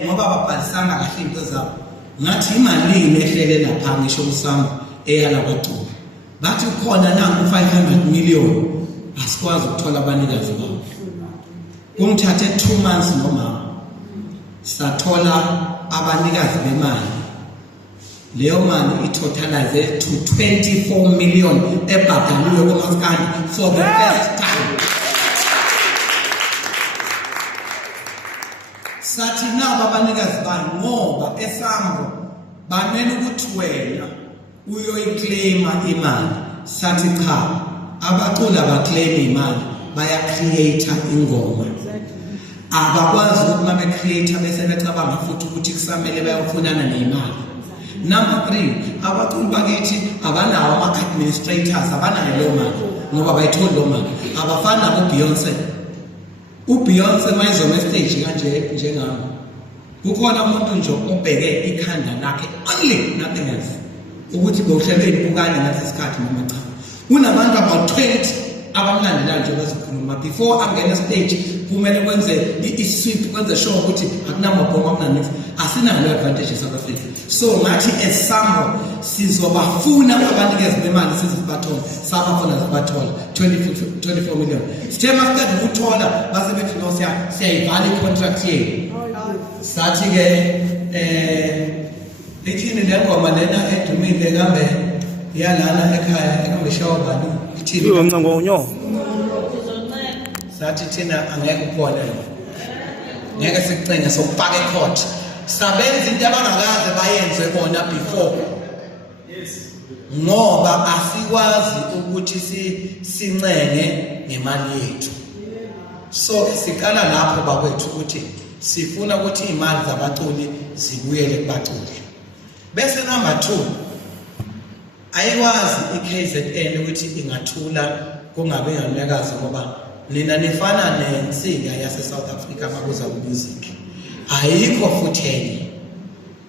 ngoba babhalisana kahle into zabo ngathi imali ehlele lapha ngisho usami eyala kwacula bathi khona nangu 500 million asikwazi ukuthola abanikazi babo kumthathe 2 months noma sathola abanikazi bemali leyo mali itotalize to 24 million ebhadaliwe kumaskandi for the first time. Sathi nabo abanikazi bani ngoba eSAMRO bamele ukuthi wena uyoyiclaima imali. Sathi cha, abacula baclaim imali baya create ingoma. Abakwazi ukuthi mabe create bese becabanga futhi ukuthi kusamele bayofunana nemali. Number 3, abaculi bakithi abanawo ama administrators, abanayo lo mali ngoba bayithola lo mali. Abafana noBeyonce. uBeyonce mayizoma stage kanje njengami kukhona umuntu nje obheke ikhanda lakhe only nothing else ukuthi bowuhleleni ukani ngathi isikhathi noma cha kunabantu about 20 abamlandelayo nje bazokhuluma before angena stage kumele kwenze i-sweep kwenze sure ukuthi akunamabhomu akunanix asinalo advantage South Africa. So ngathi eSAMRO sizobafuna abanikezi bemali sizibathola sabafuna zibathola 24 million sithema siqeda ukuthola base bethi no siyayivala i-contract yenu. Sathi ke ithini le ngoma lena edumile kambe yalana ekhaya ekambeshawa bani ithini umncango unyo sathi thina angeke ukhona ngeke sicenge sokufaka ecourt sabenza into abangakaze bayenze bona before ngoba asikwazi ukuthi sincenge ngemali yethu. So sikala lapho bakwethu ukuthi sifuna ukuthi imali zabaculi zibuyele kubaculi. Bese number 2 ayikwazi iKZN ukuthi ingathula kungabe ngamnyakazi ngoba nina nifana nensinga yase South Africa makuza music ayikho futhi enye.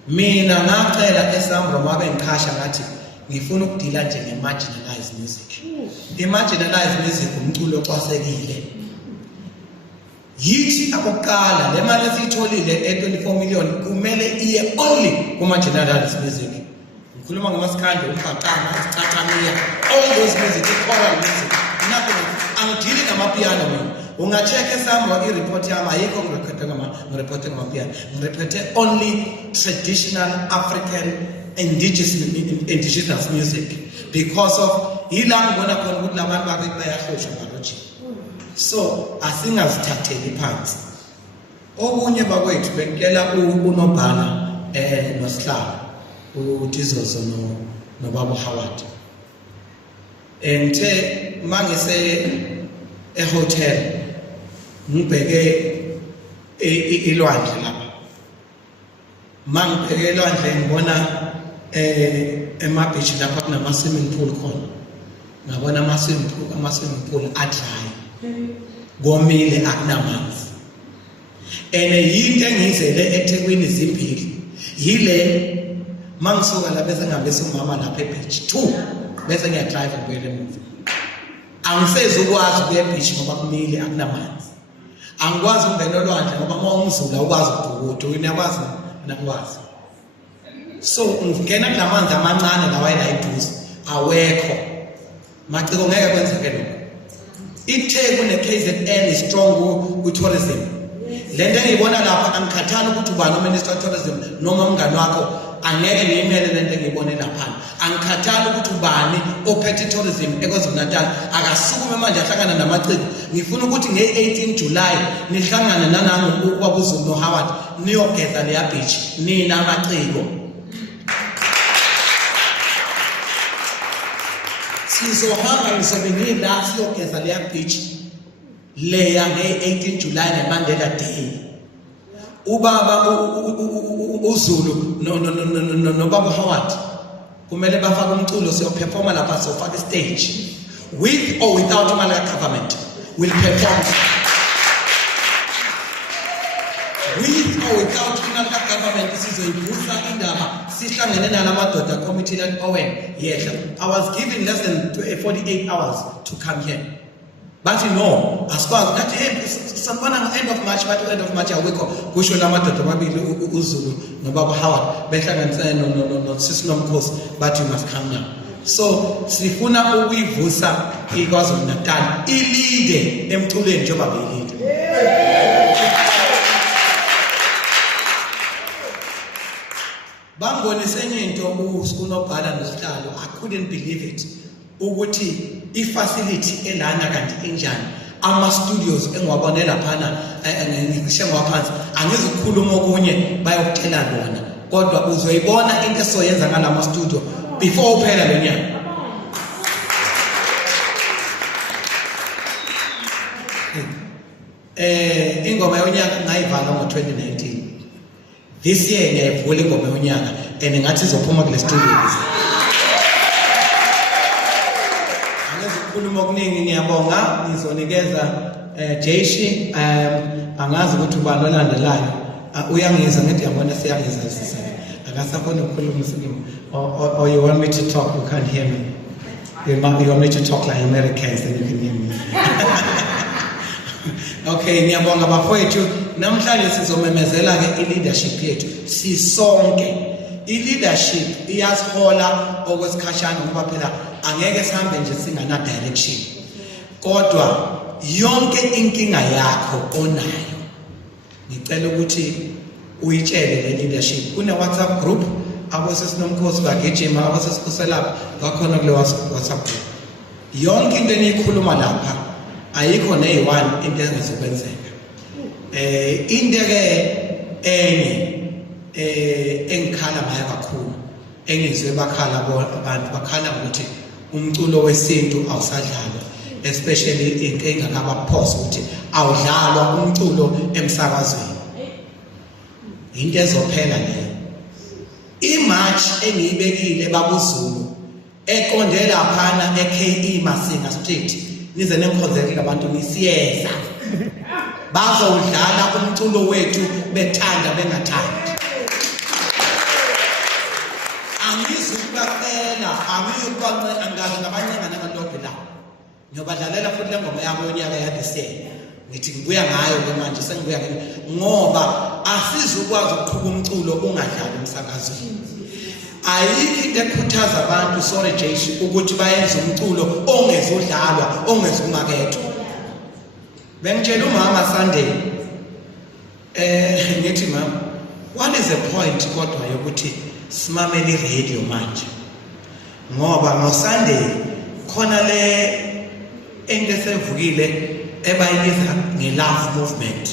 Mina ngacela eSAMRO mabe ngiqhasha ngathi ngifuna ukudila nje ngemarginalized music. Imarginalized music umculo oxwasekile yithi abokuqala le mali esitholile e24 million kumele iye only kumarginalized music. Ngikhuluma ngamaskandi uMqaqanga isicathamia all those music choral music nothing. Angidili ngamapiano mina unga-check eSAMRO i-report yami ayikho ngireport ngamapiano ngireport only traditional African indigenous music because of ila ngibona khona ukuthi labantu bakithi bayahloshwa ngaloji. So asingazithatheli phansi. Okunye bakwethu benkela uNobhala noSihlalo uDizozo noBaba Howard ngithe mangise ehotel ngibheke ilwandle lapha mangibheke ilwandle ngibona ema-beach lapha kunama swimming pool khona ngabona ama-swimming pool adry komile akunamanzi yinto engiyizele eThekwini zimbili yile mangisuka la bese ngabese umama lapha e-beach 2 bese ngiyadrive ngibuyele emuva. Angisezi ukwazi ukuya e-beach ngoba kumile akunamanzi. Angikwazi ukungena olwandle ngoba uma umzula ukwazi ukubhukuda uyakwazi nakwazi. So ngingena kulamanzi amancane lawa ayila eduze awekho maciko ngeke kwenzeke lokho. iThekwini neKZN is strong ku-tourism. Le nto engiyibona lapha angikhathali ukuthi ubani uminister of tourism noma umngani wakho angeke ngiyimele le nto engiyibone lapha. Angikhathali ukuthi ubani ophethe tourism eKwaZulu-Natal akasukume manje ahlangana namaciko. Ngifuna ukuthi nge-18 July nihlangane nanangu uBabuZulu noHoward niyogeza leya beach nina amaciko. Sizohamba ngisebenzi la siyogeza leya beach leya nge-18 July neMandela Day. Ubaba uZulu noBaba Howard kumele bafake umculo siyoperforma lapha sofaka stage with or without imali government will perform with or without imali government. Sizoyibusa indaba sihlangene nalamadoda committee that Owen yehla. I was given less than 48 hours to come here bathi no asikwazi ngathi hey sanibona end of March bathi end of March awekho kusho lamadoda amabili uZulu nobaba Howard behlanganise no Sisi Nomkhosi bathi you must come now. So sifuna ukuyivusa iKwaZulu Natal ilide emculweni njengoba beyilide. Bangibonise enye into uNobhala noSihlalo, I couldn't believe it ukuthi ifacility elana kanti enjani ama studios engiwabonela phana ngishe ngwaphansi angeze ukukhuluma okunye bayokutshela bona kodwa uzoyibona into esoyenza ngalama studio before uphela lenyanga. Ingoma yonyaka ngayivala ngo2019. This year ngiyayivula ingoma yonyaka and ngathi izophuma kule studio. Ukukhuluma okuningi ngiyabonga ngizonikeza Jeshi angazi ukuthi ubani olandelayo uyangizwa ngithi yabona siyangizwa sisi akasafuna ukukhuluma isilimo or you want me to talk you can't hear me you want me to talk like Americans and you can hear me. Okay ngiyabonga bafowethu namhlanje sizomemezela ke i-leadership yethu sisonke. I-leadership iyasihola okwesikhashana ngoba phela angeke sihambe nje singana direction kodwa yonke inkinga yakho onayo ngicela ukuthi uyitshele le leadership. Kune WhatsApp group abosisi Nomkhosi bagijima abosisikusela ngakhona kule WhatsApp group. Yonke into eniyikhuluma lapha ayikho neyi1 into engezokwenzeka. Into ke enye engikhala ngayo kakhulu engizwe bakhala abantu bakhala ukuthi umculo wesintu awusadlalwa especially inkinga kabaphosa ukuthi awudlalwa umculo emsakazweni. Into ezophela leyo. I-March engiyibekile babuZulu eqonde laphana eKE Masinga Street nize nengikhonzekile abantu nisiyeza bazowudlala umculo wethu bethanda bengathandi. Angizukubaqela angiyukubanqe angazi ngabanyenga namalobhe la ngiyobadlalela futhi le ngoma yami yonyaka yadisela ngithi ngibuya ngayo ke manje sengibuya ngoba asizukwazi ukuqhubeka umculo ungadlali emsakazweni. Ayikho into ekhuthaza abantu sorry Jeshi ukuthi bayenze umculo ongezodlalwa ongezumakethwa. Bengitshela umama Sunday ngithi mama what is the point kodwa yokuthi simamele i-radio manje ngoba ngoSunday khona le into esevukile ebayibiza nge-love movement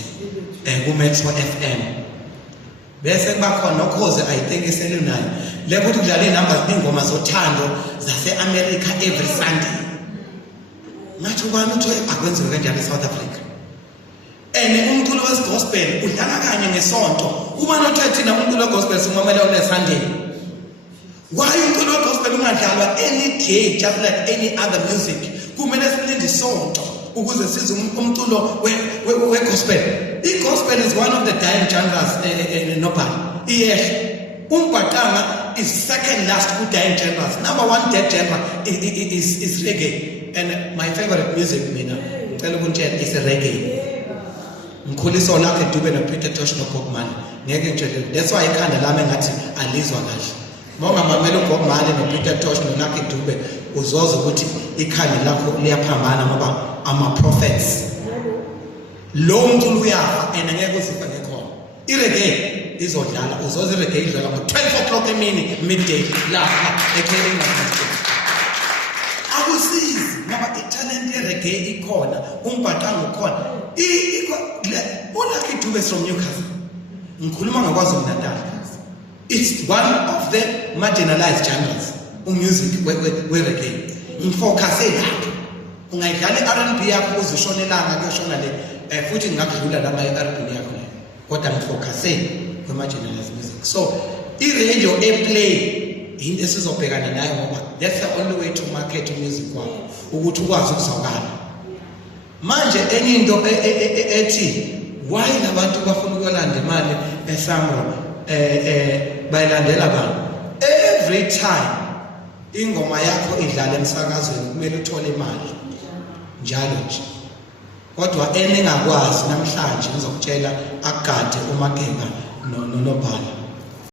ku-Metro FM bese kuba khona okhoze I think iselunayo le kuthi kudlala inamba ingoma zothando zase-America every Sunday. Ngathi ubani uthi akwenziwe kanjani eSouth Africa and umculo wesigospel udlala kanye ngesonto. Ubani othe thina umculo wegospel simamela kule Sunday? Why umculo wegospel ungadlalwa any day just like any other music? Kumele silinde isonto ukuze size umculo wegospel. I-gospel is one of the dying genres nobody. Iyehle. Umbhaqanga is second last ku dying genres. Number one dead genre is reggae. And my favorite music mina ngicela ukuntshela is reggae. Ngikhuliso lakhe Dube noPeter Tosh noBob Marley. Ngeke ngitshele. That's why ikhanda lami ngathi alizwa kahle. Mongamamela uBob Marley noPeter Tosh noLucky Dube uzoza ukuthi ikhanda lakho liyaphambana ngoba ama prophets. Lo mculo uyafa and ngeke uzifa ngekhona. I-reggae izodlala uzoza i-reggae idlala ngo-12 o'clock emini midday lapha eKelling Masinga. Akusizi ngoba italent ye-reggae ikhona umbhaqanga ukhona. Lucky Dube from Newcastle. Ngikhuluma ngakwaZulu Natal. It's one of the marginalized genres music we-reggae. Ngifocuse lapho. Ungayidlala i-R&B yakho uzishonelanga kuyoshona le futhi ngakudlula la i-R&B yakho le. Kodwa ngifocuse kwi-marginalized music. So i-radio eplay into esizobhekana nayo ngoba that's the only way to market music wakho ukuthi ukwazi ukuzwakala. Manje enye into ethi why labantu bafuna ukulanda imali eSAMRO bayilandela abantu every time ingoma yakho idlala emsakazweni kumele uthole imali njalo nje kodwa eningakwazi namhlanje ngizokutshela akugade uMageba noNobhala.